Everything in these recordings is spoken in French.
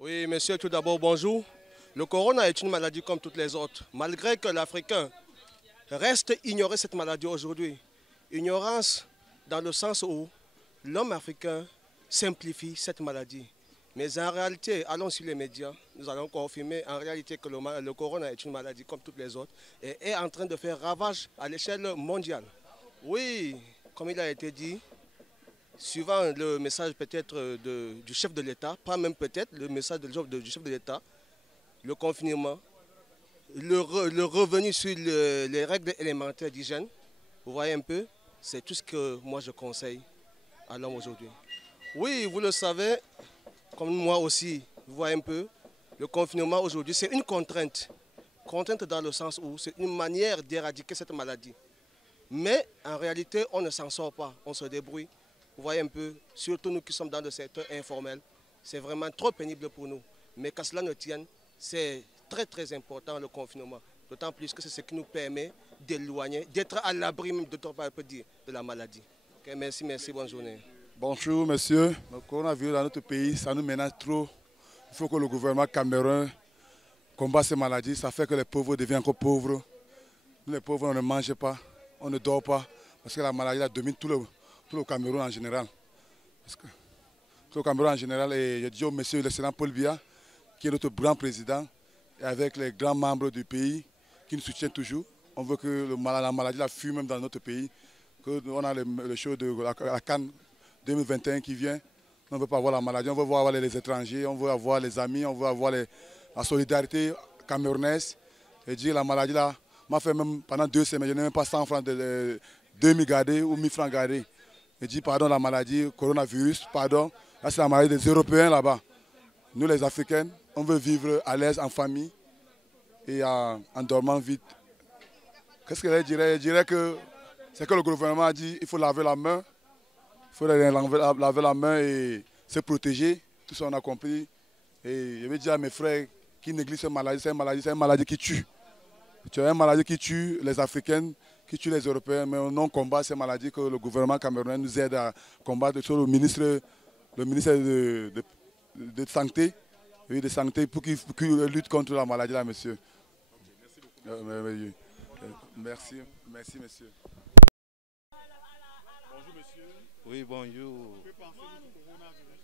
Oui, monsieur, tout d'abord, bonjour. Le corona est une maladie comme toutes les autres, malgré que l'Africain reste ignorer cette maladie aujourd'hui. Ignorance dans le sens où l'homme africain simplifie cette maladie. Mais en réalité, allons sur les médias, nous allons confirmer en réalité que le corona est une maladie comme toutes les autres et est en train de faire ravage à l'échelle mondiale. Oui, comme il a été dit, suivant le message peut-être du chef de l'État, pas même peut-être le message du chef de l'État, le confinement, le revenu sur les règles élémentaires d'hygiène, vous voyez un peu, c'est tout ce que moi je conseille à l'homme aujourd'hui. Oui, vous le savez, comme moi aussi, vous voyez un peu, le confinement aujourd'hui, c'est une contrainte. Contrainte dans le sens où c'est une manière d'éradiquer cette maladie. Mais en réalité, on ne s'en sort pas, on se débrouille. Vous voyez un peu, surtout nous qui sommes dans le secteur informel, c'est vraiment trop pénible pour nous. Mais qu'à cela ne tienne, c'est très très important le confinement. D'autant plus que c'est ce qui nous permet d'éloigner, d'être à l'abri même de la maladie. Okay, merci, merci, bonne journée. Bonjour monsieur, le coronavirus dans notre pays, ça nous menace trop. Il faut que le gouvernement camerounais combatte ces maladies. Ça fait que les pauvres deviennent encore pauvres. Nous les pauvres, on ne mange pas, on ne dort pas, parce que la maladie domine tout le Cameroun en général. Tout le Cameroun en général, et je dis au monsieur le Sénat Paul Biya, qui est notre grand président, et avec les grands membres du pays qui nous soutiennent toujours. On veut que la maladie la fuit même dans notre pays, qu'on a le show de la Cannes 2021 qui vient. On ne veut pas voir la maladie, on veut voir les étrangers, on veut avoir les amis, on veut avoir la solidarité camerounaise. Et dire la maladie là, m'a fait même pendant 2 semaines, je n'ai même pas 100 francs, 2000 gardés ou 1000 francs gardés. Je dis pardon la maladie, coronavirus, pardon. Là c'est la maladie des Européens là-bas. Nous les Africains, on veut vivre à l'aise en famille et en dormant vite. Qu'est-ce que je dirais? Je dirais que c'est que le gouvernement a dit il faut laver la main. Il faut laver la main et se protéger. Tout ça on a compris. Et je vais dire à mes frères qui négligent cette maladie, c'est une maladie qui tue. Tu as une maladie qui tue les Africains, qui tue les Européens, mais on combat ces maladies que le gouvernement camerounais nous aide à combattre. Sur le ministre de Santé, oui, de Santé pour qu'il lutte contre la maladie là, monsieur. Merci, merci, monsieur. Bonjour monsieur. Oui, bonjour. Que pensez-vous du coronavirus?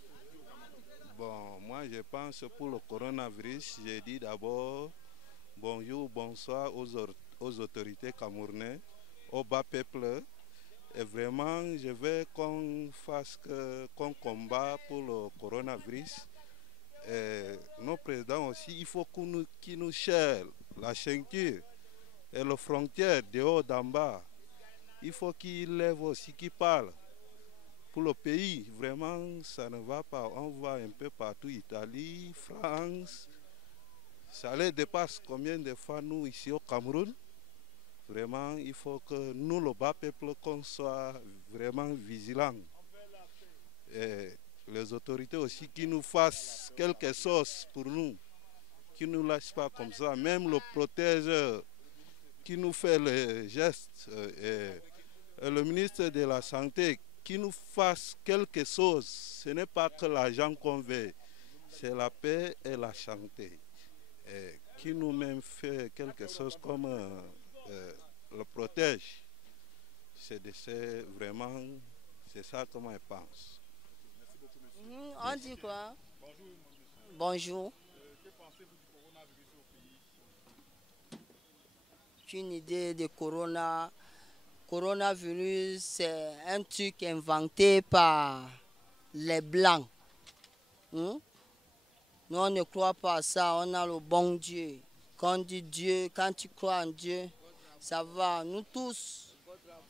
Bon, moi je pense pour le coronavirus, j'ai dit d'abord bonjour, bonsoir aux autorités camerounaises, au bas peuple. Et vraiment, je veux qu'on qu'on combat pour le coronavirus. Et nos présidents aussi, il faut qu'ils nous cherchent la ceinture et les frontières de haut d'en bas. Il faut qu'ils lèvent aussi, qu'ils parlent. Pour le pays, vraiment, ça ne va pas. On voit un peu partout, Italie, France. Ça les dépasse combien de fois nous ici au Cameroun. Vraiment, il faut que nous, le bas peuple, qu'on soit vraiment vigilants. Et les autorités aussi qui nous fassent quelque chose pour nous, qui ne nous lâchent pas comme ça. Même le protège qui nous fait les gestes et le ministre de la Santé qui nous fasse quelque chose. Ce n'est pas que l'argent qu'on veut, c'est la paix et la santé. Et qui nous-même fait quelque chose comme le protège. C'est vraiment, c'est ça que moi je pense. On dit quoi? Bonjour. Que pensez-vous du coronavirus au pays? Une idée de coronavirus, c'est un truc inventé par les Blancs. Nous, on ne croit pas à ça, on a le bon Dieu. Quand on dit Dieu, quand tu crois en Dieu, ça va. Nous tous,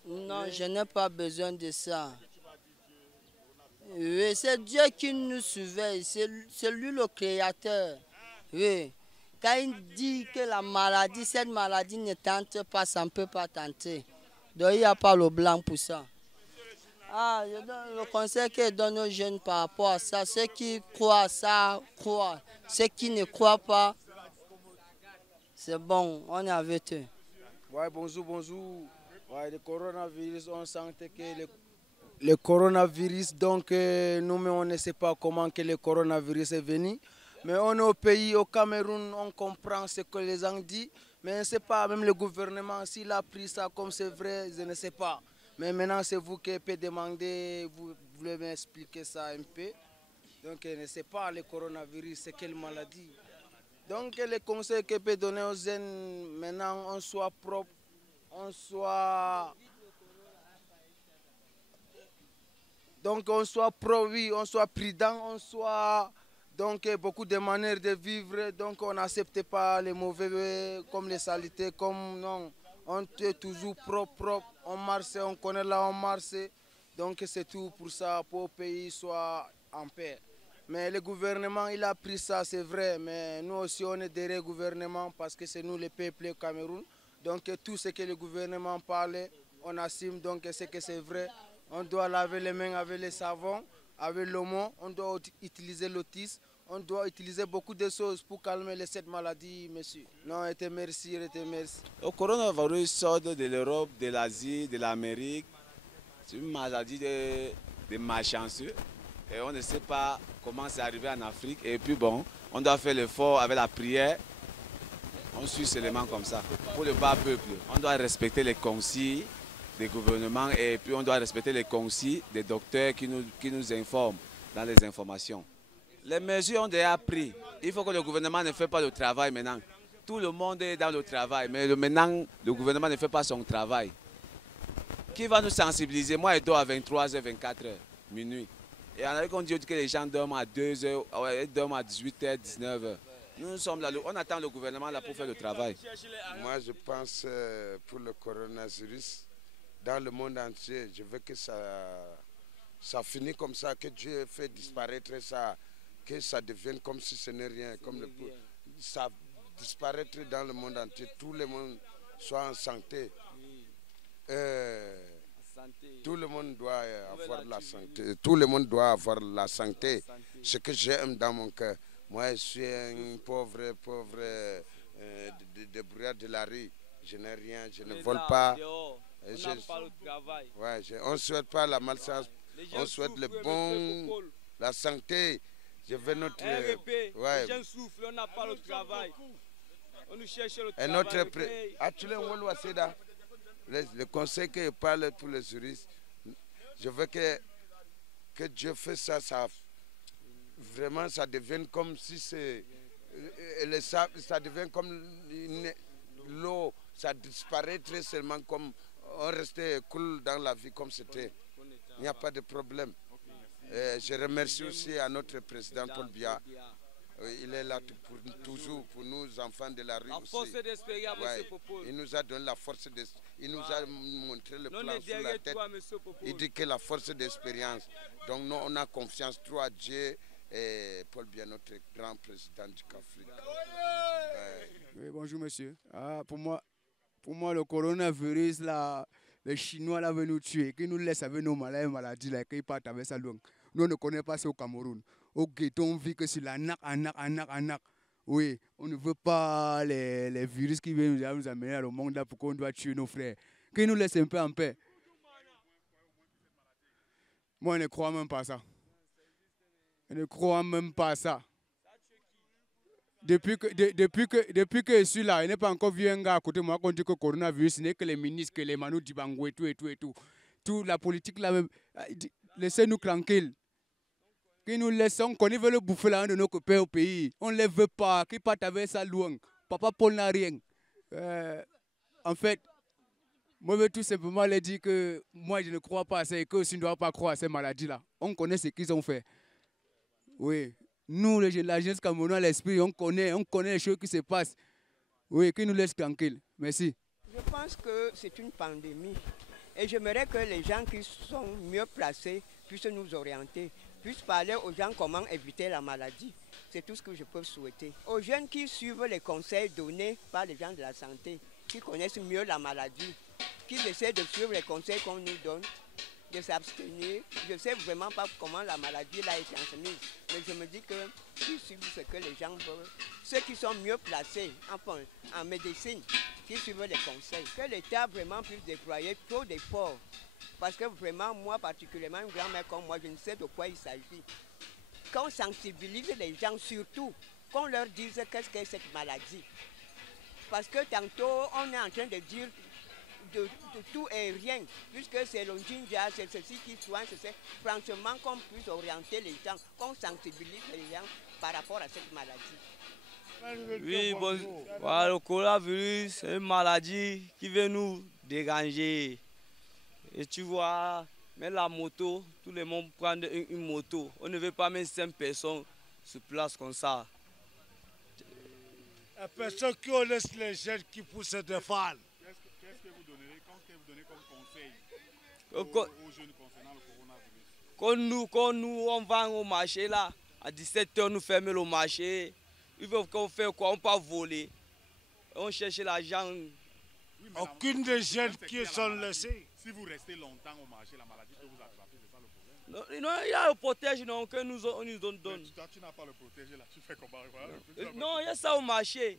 non, je n'ai pas besoin de ça. Oui, c'est Dieu qui nous surveille, c'est lui le créateur. Oui. Quand il dit que la maladie, cette maladie ne tente pas, ça ne peut pas tenter. Donc il n'y a pas le blanc pour ça. Ah, je donne le conseil que je donne aux jeunes par rapport à ça. Ceux qui croient à ça, croient. Ceux qui ne croient pas, c'est bon, on est avec eux. Ouais, bonjour, bonjour. Ouais, le coronavirus, on sentait que le coronavirus, donc nous-mêmes, on ne sait pas comment que le coronavirus est venu. Mais on est au pays, au Cameroun, on comprend ce que les gens disent. Mais je ne sais pas, même le gouvernement, s'il a pris ça comme c'est vrai, je ne sais pas. Mais maintenant, c'est vous qui pouvez demander, vous voulez m'expliquer ça un peu. Donc, je ne sais pas, le coronavirus, c'est quelle maladie. Donc, les conseils que peut donner aux jeunes, maintenant, on soit propre, on soit... Donc, on soit pro, oui, on soit prudent, on soit... Donc, beaucoup de manières de vivre. Donc, on n'accepte pas les mauvais, comme les saletés, comme non. On est toujours propre, on marche, on connaît là, on marche. Donc, c'est tout pour ça, pour le pays soit en paix. Mais le gouvernement, il a pris ça, c'est vrai. Mais nous aussi, on est derrière le gouvernement parce que c'est nous, le peuple Cameroun. Donc, tout ce que le gouvernement parle, on assume. Donc, c'est que c'est vrai. On doit laver les mains avec le savon, avec l'omo. On doit utiliser l'autisme. On doit utiliser beaucoup de choses pour calmer cette maladie, monsieur. Non, je te remercie, je te remercie. Le coronavirus sort de l'Europe, de l'Asie, de l'Amérique. C'est une maladie de malchanceux. Et on ne sait pas comment c'est arrivé en Afrique. Et puis bon, on doit faire l'effort avec la prière. On suit seulement comme ça. Pour le bas peuple, on doit respecter les consignes des gouvernements et puis on doit respecter les consignes des docteurs qui nous informent dans les informations. Les mesures ont déjà pris. Il faut que le gouvernement ne fait pas le travail maintenant. Tout le monde est dans le travail, mais maintenant, le gouvernement ne fait pas son travail. Qui va nous sensibiliser? Moi, je dors à 23h, 24h, minuit. Et on dit que les gens dorment à 2h, ils dorment à 18h, 19h. Nous sommes là, on attend le gouvernement là pour faire le travail. Moi, je pense pour le coronavirus, dans le monde entier, je veux que ça finisse comme ça, que Dieu fait disparaître ça, que ça devienne comme si ce n'est rien, comme ça disparaître dans le monde entier, tout le monde soit en santé. Tout le monde doit avoir la santé. Tout le monde doit avoir la santé. Ce que j'aime dans mon cœur. Moi, je suis un pauvre débrouillard de la rue. Je n'ai rien, je ne vole pas. On ne souhaite pas la malchance. On souhaite le bon, la santé. Je veux notre... Les gens souffrent, on n'a pas le travail. On nous cherche le travail. Et notre... Le conseil que je parle pour les juristes, je veux que Dieu fasse ça, vraiment ça devienne comme si c'est, ça devient comme l'eau, ça disparaîtrait seulement comme on restait cool dans la vie comme c'était. Il n'y a pas de problème. Je remercie aussi à notre président Paul Biya. Il est là toujours pour nous, enfants de la rue aussi. Il nous a donné la force d'espérance. Il nous a montré le plan sur la tête. Il dit que la force d'expérience. Donc nous, on a confiance trop à Dieu et Paul Biya, notre grand président du Afrique. Oui, bonjour monsieur. Pour moi, le coronavirus, là, les Chinois là, veulent nous tuer. Qu'ils nous laissent avec nos maladies, là, qu'ils partent avec ça. Nous, on ne connaît pas ça au Cameroun. Au ghetto, on vit que sur la nac. Oui, on ne veut pas les virus qui viennent nous amener dans le monde là pour qu'on doit tuer nos frères. Qu'ils nous laissent un peu en paix. Moi, je ne crois même pas ça. Je ne crois même pas ça. Depuis que je suis là, il n'est pas encore vu un gars à côté de moi qui dit que le coronavirus, ce n'est que les ministres, que les Manu Dibango et tout. Tout la politique là même. Laissez-nous tranquilles. Qui nous laisse, on connaît, veut le bouffer là de nos copains au pays. On ne les veut pas, qui partent avec ça loin. Papa Paul n'a rien. En fait, moi je veux tout simplement leur dire que moi je ne crois pas à ça et qu'eux aussi ne doivent pas croire à ces maladies-là. On connaît ce qu'ils ont fait. Oui. Nous, la jeunesse camerounaise, l'esprit, on connaît les choses qui se passent. Oui, qui nous laisse tranquilles. Merci. Je pense que c'est une pandémie. Et j'aimerais que les gens qui sont mieux placés puissent nous orienter, puissent parler aux gens comment éviter la maladie. C'est tout ce que je peux souhaiter. Aux jeunes qui suivent les conseils donnés par les gens de la santé, qui connaissent mieux la maladie, qui essaient de suivre les conseils qu'on nous donne, de s'abstenir. Je ne sais vraiment pas comment la maladie là est transmise, mais je me dis que qui suivent ce que les gens veulent, ceux qui sont mieux placés en médecine, qui suivent les conseils, que l'État vraiment puisse déployer trop d'efforts. Parce que vraiment, moi particulièrement, une grand-mère comme moi, je ne sais de quoi il s'agit. Qu'on sensibilise les gens surtout qu'on leur dise qu'est-ce qu'est cette maladie. Parce que tantôt, on est en train de dire de tout et rien, puisque c'est le ginger, c'est ceci qui soigne, c'est franchement qu'on puisse orienter les gens, qu'on sensibilise les gens par rapport à cette maladie. Oui, bon, voilà, le coronavirus, c'est une maladie qui veut nous déranger. Et tu vois, même la moto, tout le monde prend une moto. On ne veut pas mettre 5 personnes sur place comme ça. La personne qui laisse les jeunes qui poussent des fans. Qu'est-ce que vous donnez comme conseil aux jeunes concernant le coronavirus? Quand nous, on va au marché là, à 17h, nous fermons le marché. Ils veulent qu'on fasse quoi? On peut voler. On cherche l'argent. Oui, aucune des jeunes qui sont laissés. Si vous restez longtemps au marché, la maladie peut vous attraper, c'est ça le problème? Non, il y a le protège non, que nous donne. Mais toi, tu n'as pas le protégé là, tu fais comment? Non, il y a ça au marché.